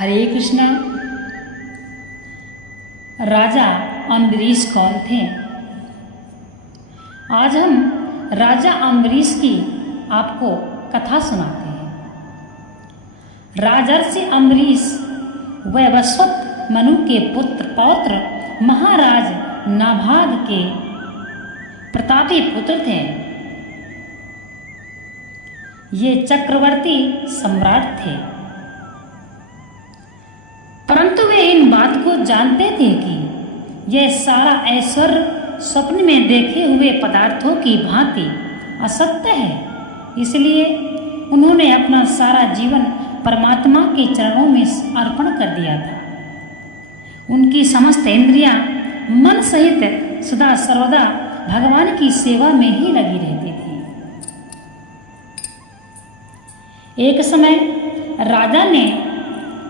हरे कृष्णा। राजा अम्बरीश कौन थे? आज हम राजा अम्बरीश की आपको कथा सुनाते हैं। राजर्षि अम्बरीश वैवस्वत मनु के पौत्र महाराज नाभाग के प्रतापी पुत्र थे। ये चक्रवर्ती सम्राट थे, परंतु वे इन बात को जानते थे कि यह सारा ऐश्वर्य स्वप्न में देखे हुए पदार्थों की भांति असत्य है। इसलिए उन्होंने अपना सारा जीवन परमात्मा के चरणों में अर्पण कर दिया था। उनकी समस्त इंद्रियां मन सहित सदा सर्वदा भगवान की सेवा में ही लगी रहती थी। एक समय राजा ने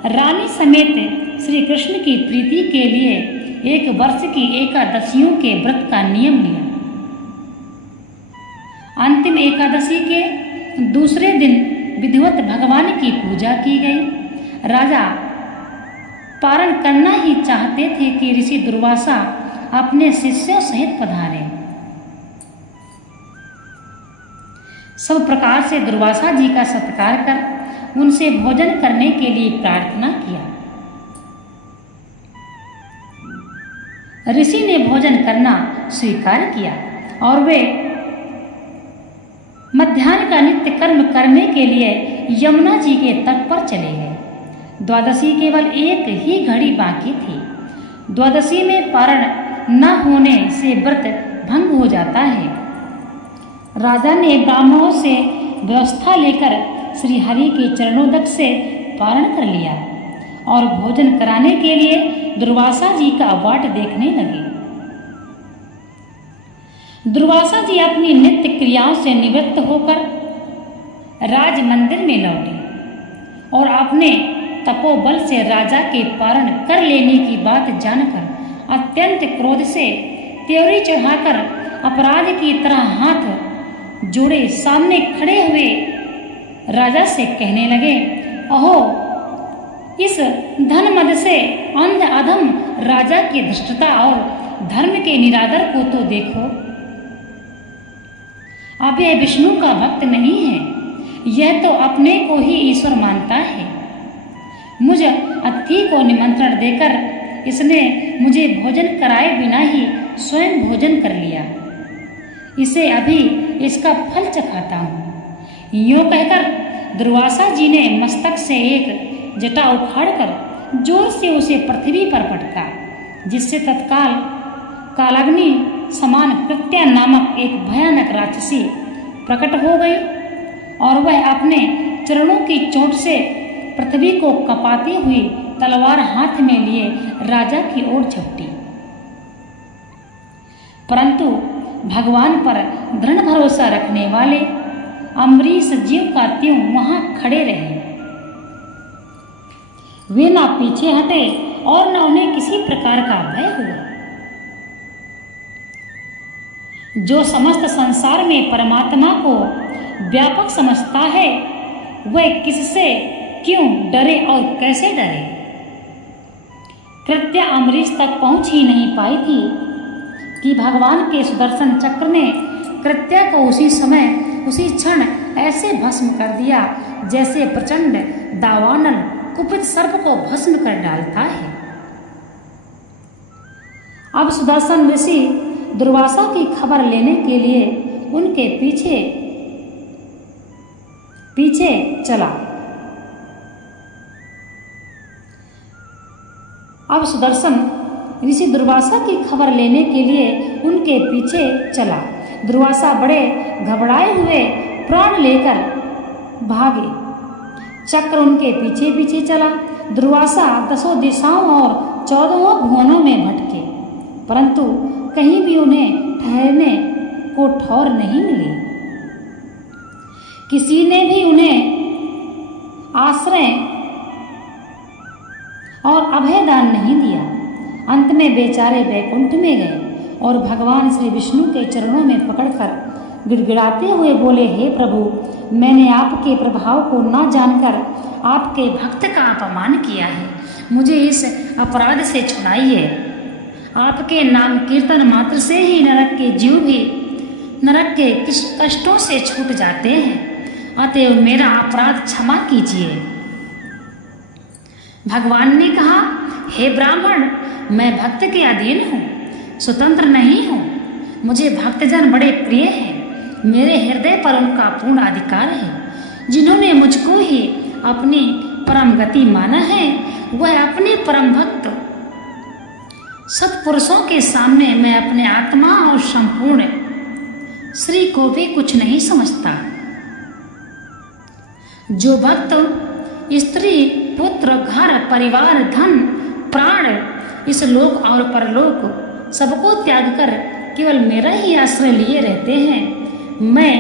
रानी समेत श्री कृष्ण की प्रीति के लिए एक वर्ष की एकादशियों के व्रत का नियम लिया। अंतिम एकादशी के दूसरे दिन विधिवत भगवान की पूजा की गई। राजा पारण करना ही चाहते थे कि ऋषि दुर्वासा अपने शिष्यों सहित पधारे। सब प्रकार से दुर्वासा जी का सत्कार कर उनसे भोजन करने के लिए प्रार्थना किया। ऋषि ने भोजन करना स्वीकार किया और वे मध्याह्न का नित्य कर्म करने के लिए यमुना जी के तट पर चले गए। द्वादशी केवल एक ही घड़ी बाकी थी। द्वादशी में पारण न होने से व्रत भंग हो जाता है। राजा ने ब्राह्मणों से व्यवस्था लेकर श्री हरि के चरणोदक से पारण कर लिया और भोजन कराने के लिए दुर्वासा जी का वाट देखने लगे। दुर्वासा जी अपनी नित्य क्रियाओं से निवृत्त होकर राज मंदिर में लौटे और अपने तपोबल से राजा के पारण कर लेने की बात जानकर अत्यंत क्रोध से त्योरी चढ़ाकर अपराध की तरह हाथ जोड़े सामने खड़े हुए राजा से कहने लगे, अहो, इस धन मद से अंध अधम राजा की धृष्टता और धर्म के निरादर को तो देखो। अब यह विष्णु का भक्त नहीं है, यह तो अपने को ही ईश्वर मानता है। मुझ अतिथि को निमंत्रण देकर इसने मुझे भोजन कराए बिना ही स्वयं भोजन कर लिया। इसे अभी इसका फल चखाता हूँ। यूँ कहकर दुर्वासा जी ने मस्तक से एक जटा उखाड़कर जोर से उसे पृथ्वी पर पटका, जिससे तत्काल कालाग्नि समान कृत्या नामक एक भयानक राक्षसी प्रकट हो गई और वह अपने चरणों की चोट से पृथ्वी को कपाती हुई तलवार हाथ में लिए राजा की ओर झपटी। परंतु भगवान पर दृढ़ भरोसा रखने वाले अम्बरीश ज्यों का त्यों वहां खड़े रहे। वे ना पीछे हटे और न उन्हें किसी प्रकार का भय हुआ। जो समस्त संसार में परमात्मा को व्यापक समझता है, वह किससे क्यों डरे और कैसे डरे। कृत्या अम्बरीश तक पहुंच ही नहीं पाई थी कि भगवान के सुदर्शन चक्र ने कृत्या को उसी समय उसी क्षण ऐसे भस्म कर दिया जैसे प्रचंड दावानल कुपित सर्प को भस्म कर डालता है। अब सुदर्शन ऋषि दुर्वासा की खबर लेने के लिए उनके पीछे पीछे चला। अब सुदर्शन ऋषि दुर्वासा की खबर लेने के लिए उनके पीछे चला। दुर्वासा बड़े घबराए हुए प्राण लेकर भागे। चक्र उनके पीछे पीछे चला। दुर्वासा 10 दिशाओं और 14 भुवनों में भटके, परंतु कहीं भी उन्हें ठहरने को ठौर नहीं मिली। किसी ने भी उन्हें आश्रय और अभयदान नहीं दिया। अंत में बेचारे वैकुंठ में गए और भगवान श्री विष्णु के चरणों में पकड़कर गिड़गिड़ाते हुए बोले, हे प्रभु, मैंने आपके प्रभाव को न जानकर आपके भक्त का अपमान किया है। मुझे इस अपराध से छुड़ाइए। आपके नाम कीर्तन मात्र से ही नरक के जीव भी नरक के कष्टों से छूट जाते हैं। अतएव मेरा अपराध क्षमा कीजिए। भगवान ने कहा, हे ब्राह्मण, मैं भक्त के अधीन हूँ, स्वतंत्र नहीं हूँ। मुझे भक्तजन बड़े प्रिय हैं। मेरे हृदय पर उनका पूर्ण अधिकार है। जिन्होंने मुझको ही अपनी परम गति माना है, वह अपने परम भक्त सत्पुरुषों के सामने मैं अपने आत्मा और संपूर्ण श्री को भी कुछ नहीं समझता। जो भक्त स्त्री, पुत्र, घर, परिवार, धन, प्राण, इस लोक और परलोक सबको त्याग कर केवल मेरा ही आश्रय लिए रहते हैं, मैं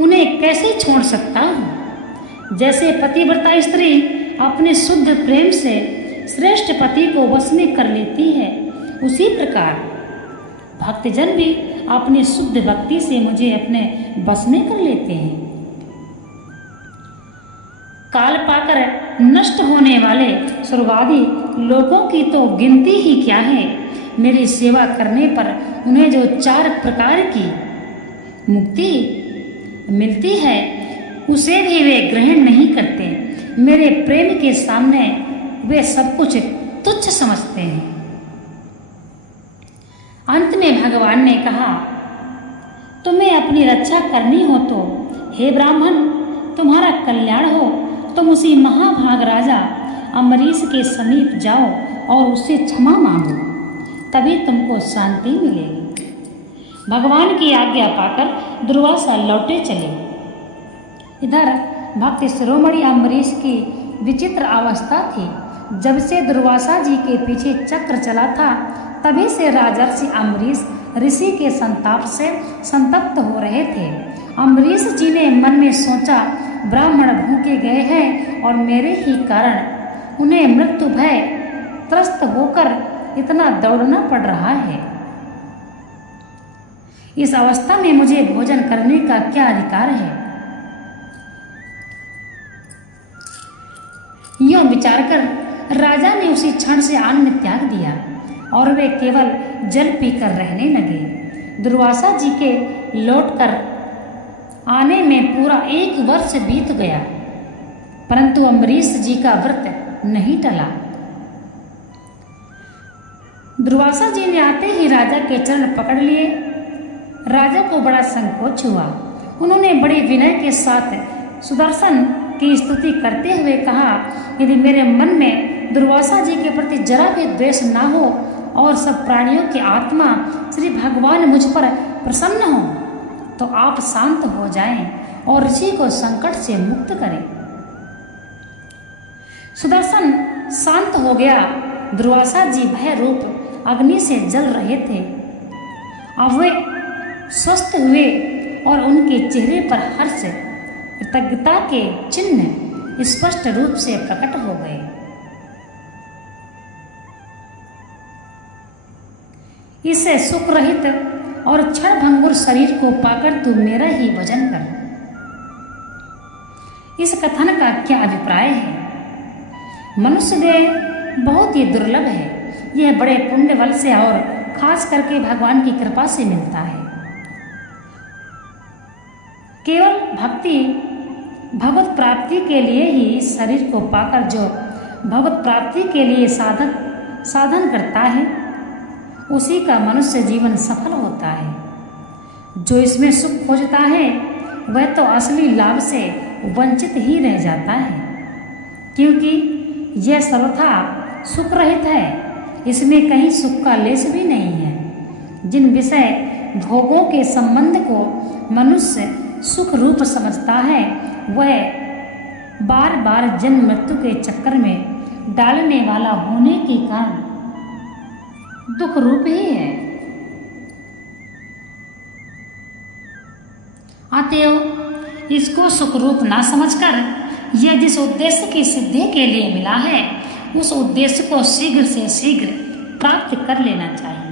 उन्हें कैसे छोड़ सकता हूँ। जैसे पतिव्रता स्त्री अपने शुद्ध प्रेम से श्रेष्ठ पति को वश में कर लेती है, उसी प्रकार भक्तजन भी अपनी शुद्ध भक्ति से मुझे अपने वश में कर लेते हैं। काल पाकर नष्ट होने वाले स्वर्गादि लोगों की तो गिनती ही क्या है। मेरी सेवा करने पर उन्हें जो 4 प्रकार की मुक्ति मिलती है, उसे भी वे ग्रहण नहीं करते। मेरे प्रेम के सामने वे सब कुछ तुच्छ समझते हैं। अंत में भगवान ने कहा, तुम्हें अपनी रक्षा करनी हो तो हे ब्राह्मण, तुम्हारा कल्याण हो, तुम उसी महाभाग राजा अम्बरीश के समीप जाओ और उससे क्षमा मांगो, तभी तुमको शांति मिलेगी। भगवान की आज्ञा पाकर दुर्वासा लौटे चले। इधर भक्त शिरोमणि अम्बरीश की विचित्र अवस्था थी। जब से दुर्वासा जी के पीछे चक्र चला था, तभी से राजर्षि अम्बरीश ऋषि के संताप से संतप्त हो रहे थे। अम्बरीश जी ने मन में सोचा, ब्राह्मण भूखे गए हैं और मेरे ही कारण उन्हें मृत्यु भय त्रस्त होकर इतना दौड़ना पड़ रहा है। इस अवस्था में मुझे भोजन करने का क्या अधिकार है। यूं विचार कर राजा ने उसी क्षण से अन्न त्याग दिया और वे केवल जल पीकर रहने लगे। दुर्वासा जी के लौटकर आने में पूरा 1 वर्ष बीत गया, परंतु अम्बरीश जी का व्रत नहीं टला। दुर्वासा जी ने आते ही राजा के चरण पकड़ लिए। राजा को बड़ा संकोच हुआ। उन्होंने बड़े विनय के साथ सुदर्शन की स्तुति करते हुए कहा, यदि मेरे मन में दुर्वासा जी के प्रति जरा भी द्वेष ना हो और सब प्राणियों की आत्मा श्री भगवान मुझ पर प्रसन्न हो, तो आप शांत हो जाएं और ऋषि को संकट से मुक्त करें। सुदर्शन शांत हो गया। दुर्वासा जी भय रूप अग्नि से जल रहे थे। अब वे स्वस्थ हुए और उनके चेहरे पर हर्ष, कृतज्ञता के चिन्ह स्पष्ट रूप से प्रकट हो गए। इसे सुख रहित और क्षण भंगुर शरीर को पाकर तू मेरा ही भजन कर। इस कथन का क्या अभिप्राय है? मनुष्य देह बहुत ही दुर्लभ है। यह बड़े पुण्य बल से और खास करके भगवान की कृपा से मिलता है। केवल भक्ति भगवत प्राप्ति के लिए ही इस शरीर को पाकर जो भगवत प्राप्ति के लिए साधन करता है, उसी का मनुष्य जीवन सफल होता है। जो इसमें सुख खोजता है, वह तो असली लाभ से वंचित ही रह जाता है, क्योंकि यह सर्वथा सुख रहित है। इसमें कहीं सुख का लेश भी नहीं है। जिन विषय भोगों के संबंध को मनुष्य सुख रूप समझता है, वह बार बार जन्म मृत्यु के चक्कर में डालने वाला होने के कारण दुख रूप ही है। अतएव इसको सुख रूप ना समझकर यह जिस उद्देश्य की सिद्धि के लिए मिला है, उस उद्देश्य को शीघ्र से शीघ्र प्राप्त कर लेना चाहिए।